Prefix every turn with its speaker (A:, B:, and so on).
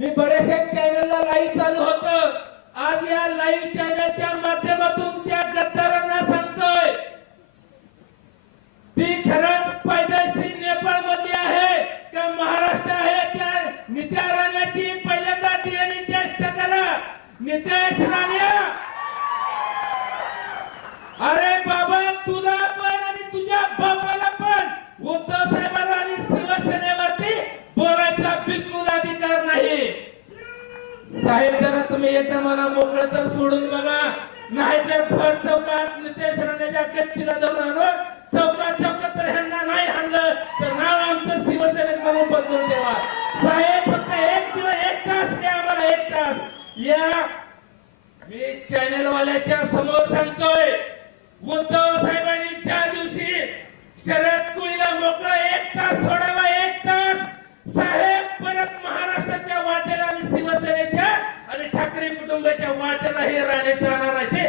A: मी बऱ्याचशा चॅनलला लाईव्ह चालू होत. आज या लाईव्ह चॅनलच्या माध्यमातून त्या गद्दारांना सांगतोय. ती खरंच पैदाशी नेपाळ मधली आहे का महाराष्ट्र आहे? त्या नित्या राण्याची पहिल्यांदा डीएनए टेस्ट करा. नितेश राण्या अरे बा साहेब जरा तुम्ही एकदा मला मोकळं तर सोडून बघा. नाहीतर भर चौकात नितेश राणेच्या गच्चीला धरून चौकात चौकात तर ह्यांना नाही हाणलं तर नाव आमचं शिवसेनेत म्हणून बदलून ठेवा. साहेब फक्त एक दिवस एक तास द्या आम्हाला एक तास. या मी चॅनल वाल्याच्या समोर सांगतोय. कुटुंबाच्या वाटेला हे राणे जाणार आहे